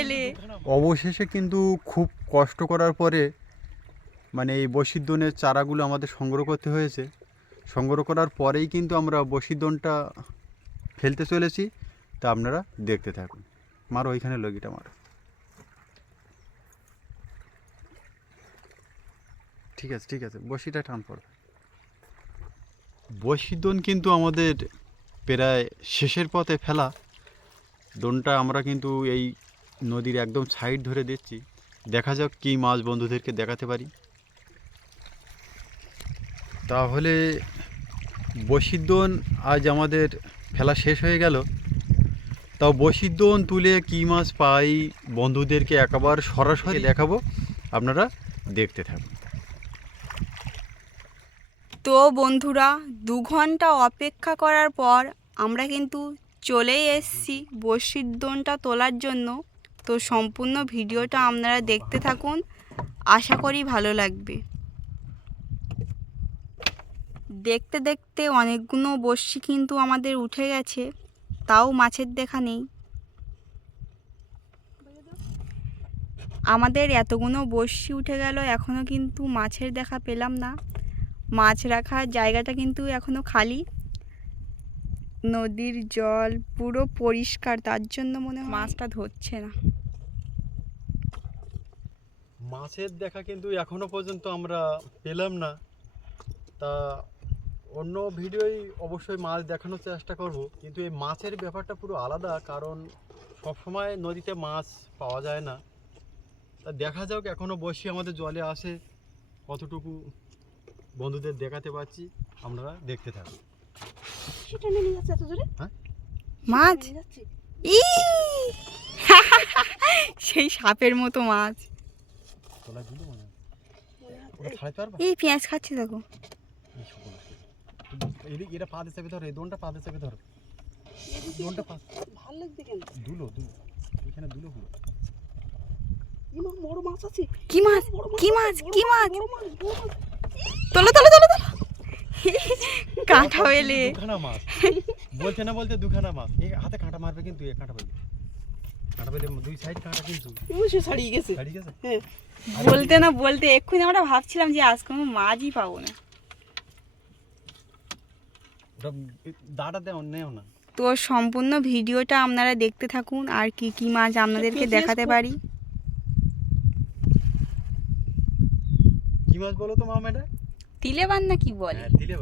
এলে। অবশেষে কিন্তু খুব কষ্ট করার পরে মানে এই বসিদ্ধনের চারাগুলো আমাদের সংগ্রহ করতে হয়েছে। সংগ্রহ করার পরেই কিন্তু আমরা বসিদ্ধনটা ফেলতে চলেছি। তা আপনারা দেখতে থাকুন। মার ওইখানে লগিটা, মারো। ঠিক আছে ঠিক আছে, বসিটা টান পড়বে। বসিদ্ধন কিন্তু আমাদের প্রায় শেষের পথে ফেলা। দোনটা আমরা কিন্তু এই নদীর একদম সাইড ধরে দিচ্ছি দেখা যাক কী মাছ বন্ধুদেরকে দেখাতে পারি। তাহলে বসিদ্দন আজ আমাদের ফেলা শেষ হয়ে গেল। তাও বসিদ্দন তুলে কী মাছ পাই বন্ধুদেরকে একবার সরাসরি দেখাবো। আপনারা দেখতে থাকুন। তো বন্ধুরা দু ঘণ্টা অপেক্ষা করার পর আমরা কিন্তু চলেই এসেছি। দোনটা তোলার জন্য। তো সম্পূর্ণ ভিডিওটা আপনারা দেখতে থাকুন। আশা করি ভালো লাগবে। দেখতে দেখতে অনেকগুলো বড়শি কিন্তু আমাদের উঠে গেছে। তাও মাছের দেখা নেই। আমাদের এতগুলো বড়শি উঠে গেল এখনও কিন্তু মাছের দেখা পেলাম না। মাছ রাখার জায়গাটা কিন্তু এখনও খালি। নদীর জল পুরো পরিষ্কার তার জন্য মনে হয় মাছটা ধরছে না। মাছের দেখা কিন্তু এখনও পর্যন্ত আমরা পেলাম না। তা অন্য ভিডিওই অবশ্যই মাছ দেখানোর চেষ্টা করব। কিন্তু এই মাছের ব্যাপারটা পুরো আলাদা কারণ সবসময় নদীতে মাছ পাওয়া যায় না। তা দেখা যাক এখনও বসি আমাদের জলে আসে কতটুকু বন্ধুদের দেখাতে পারছি আপনারা দেখতে থাকুন সেটা নিয়ে যাচ্ছে এত জোরে? মাছ? যাচ্ছে। ই! সেই সাপের মতো মাছ। তোলা দিল হয়। হয় ওটা ছাড়াতে পারবা? এই পেঁয়াজ খাচ্ছে দেখো। এটা পা দিয়ে চেপে ধরো এই দোনটা পা দিয়ে চেপে ধরো। দোনটা পা। ভালো লাগবে কেন? দুলো দুলো। এখানে দুলো হলো বড় মাছ আছে। কি মাছ? বড় কি মাছ? কি মাছ। তোলো তোলো তোলো তোলো। কাঁঠা এলে। দুখানা মাছ। বলছে না বলতে দুখানা মাছ। এই হাতে কাঁটা মারবে কিন্তু এ কাঁটা পেলে কাঁটা পেলে দুই সাইড কাঁটা কিন্তু। ছাড়িয়ে গেছে। ঠিক আছে হ্যাঁ। বলতে না বলতে এক্ষুনি আমরা ভাবছিলাম যে আজ কোনো মাছই পাবো না। দাঁড়া দেও নেও না। তো সম্পূর্ণ ভিডিওটা আপনারা দেখতে থাকুন আর কি কি মাছ আপনাদেরকে দেখাতে পারি। কি মাছ বলো তো মামা এটা তিলে বান না কি বলে? হ্যাঁ দিলে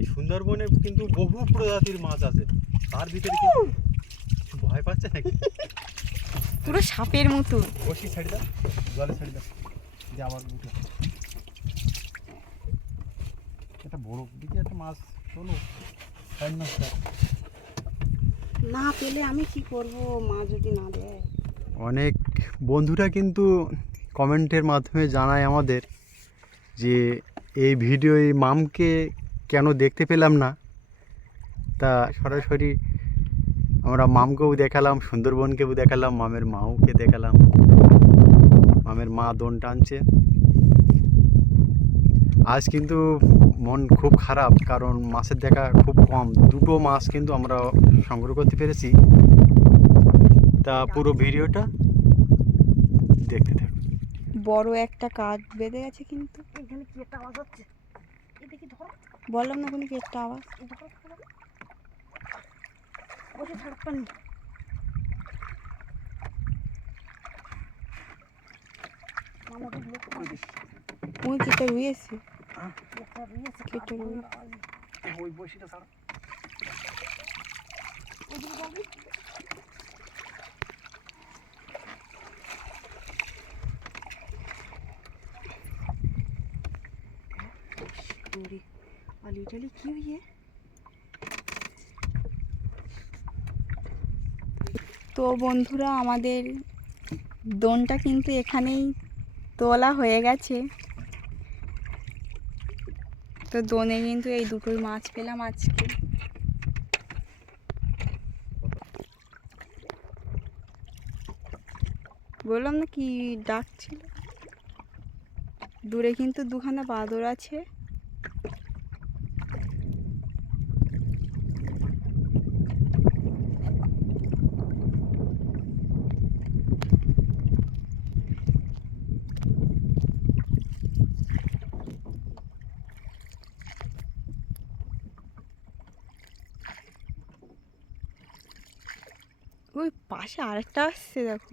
এই সুন্দরবনে কিন্তু বহু প্রজাতির মাছ আছে। তার ভিতরে কিছু ভয় পাচ্ছে নাকি? পুরো সাপের মতো। বসি ছাড়ি দাও। জলে ছাড়ি দাও। যে আবার উঠে একটা বড় দিকে একটা মাছ। চলো না পেলে আমি কি করব? মা যদি না দেয়। অনেক বন্ধুরা কিন্তু কমেন্টের মাধ্যমে জানায় আমাদের। যে এই ভিডিও এই মামকে কেন দেখতে পেলাম না? তা সরাসরি আমরা মামকেও দেখালাম, সুন্দরবনকেও দেখালাম, মামের মাওকে দেখালাম। মামের মা দোন টানছে। আজ কিন্তু মন খুব খারাপ, কারণ মাছের দেখা খুব কম। দুটো মাছ কিন্তু আমরা সংগ্রহ করতে পেরেছি। তা পুরো ভিডিওটা দেখতে থাকুন। বড় একটা কাঠ বেঁধে গেছে কিন্তু। এখানে কি একটা আওয়াজ হচ্ছে? এদিকে ধরো। বললাম না কোনো কি একটা আওয়াজ। বসে ছাড় পানি। আমাদের লোক করে দিস ওই কেটে রয়েছে কেটে ওই বসিটা ছাড়া। ওরে আলি টালি কি হইয়ে তো বন্ধুরা আমাদের দোনটা কিন্তু এখানেই তোলা হয়ে গেছে তো দোনে কিন্তু এই দুটোই মাছ পেলাম আজকে বললাম না কি ডাকছিল? দূরে কিন্তু দুখানা বাদর আছে ওই পাশে আরেকটা আসছে দেখো।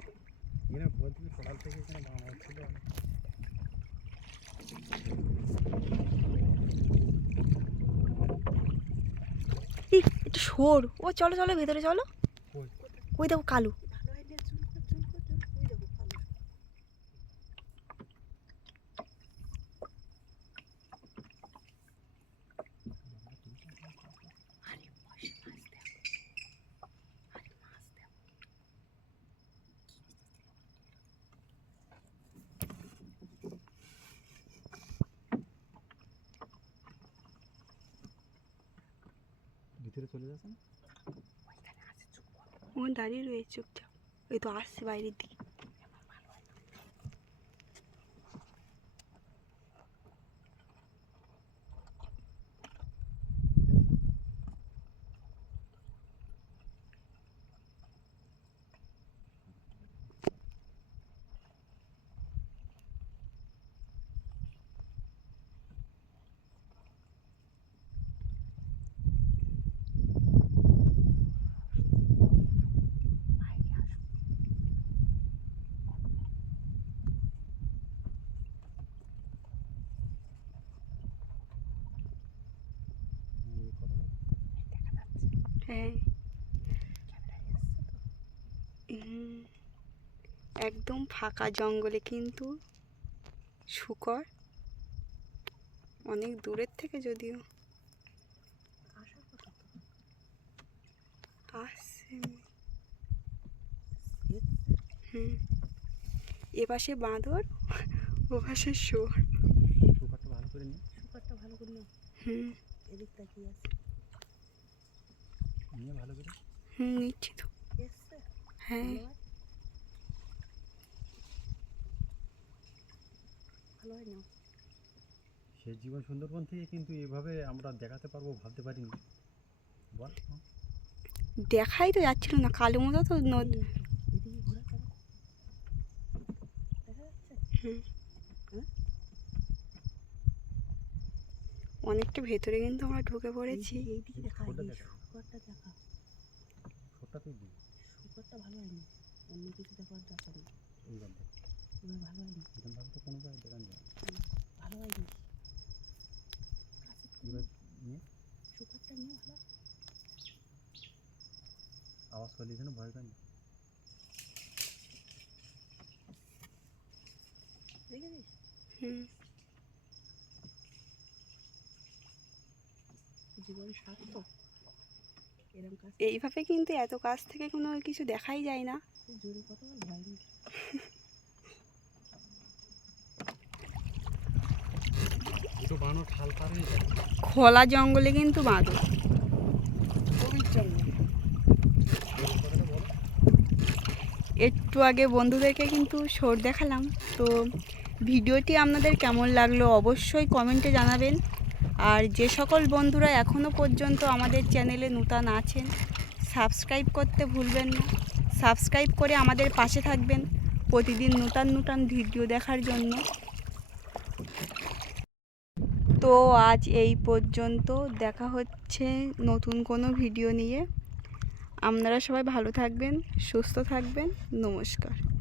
একটু সর ও চলো চলো ভেতরে চলো। কই? ওই দেখো কালু ভালো হয় না জুম কর জুম কর জুম কর। ওই দেখো কালো। আরে বসে মাছ দেখো। আরে মাছ দেখো। ভিতরে চলে যাচ্ছে না? ওইখানে আছে, চুপ কর। ও দাঁড়িয়ে রয়েছে, চুপচাপ। ওই তো আসছে বাইরের দিকে। হ্যাঁ একদম ফাঁকা জঙ্গলে কিন্তু শুকর অনেক দূরের থেকে যদিও। হুম এ পাশে বাঁদর ও পাশে সুপারটা ভালো করে নি সুপারটা ভালো করে নাও। হুম এদিক তাকিয়ে আছে। নিয়ে ভালো করে হুম নিচ্ছি তো হ্যাঁ ভালো হয়? না সেই জীবন সুন্দরবন থেকে কিন্তু এভাবে আমরা দেখাতে পারব ভাবতে পারিনি বল। দেখাই তো যাচ্ছিল না কালো মতো তো নদ- দেখা? অনেকটা ভেতরে কিন্তু আমরা ঢুকে পড়েছি এইদিকে দেখা। শুকরটা তুই শুকরটা ভালো হয়নি। অন্য কিছু দেখার দরকার নেই। এইবার দেখ। এবার ভালো হয়নি। এরকম ভাবে তো কোনো জায়গায় দেখান যায়। ভালো হয়নি। এবার নিয়ে। শুকরটা নিয়ে ভালো। আওয়াজ করলি যেন ভয় পাই না দেখেছিস? হুম। জীবন এইভাবে কিন্তু এত কাছ থেকে কোনো কিছু দেখাই যায় না। খাল পার যায় খোলা জঙ্গলে কিন্তু বল একটু আগে বন্ধুদেরকে কিন্তু শোর দেখালাম। তো ভিডিওটি আপনাদের কেমন লাগল অবশ্যই কমেন্টে জানাবেন। আর যে সকল বন্ধুরা এখনও পর্যন্ত আমাদের চ্যানেলে নূতন আছেন, সাবস্ক্রাইব করতে ভুলবেন না। সাবস্ক্রাইব করে আমাদের পাশে থাকবেন প্রতিদিন নূতন নূতন ভিডিও দেখার জন্য। তো আজ এই পর্যন্ত দেখা হচ্ছে নতুন কোনো ভিডিও নিয়ে। আপনারা সবাই ভালো থাকবেন, সুস্থ থাকবেন। নমস্কার।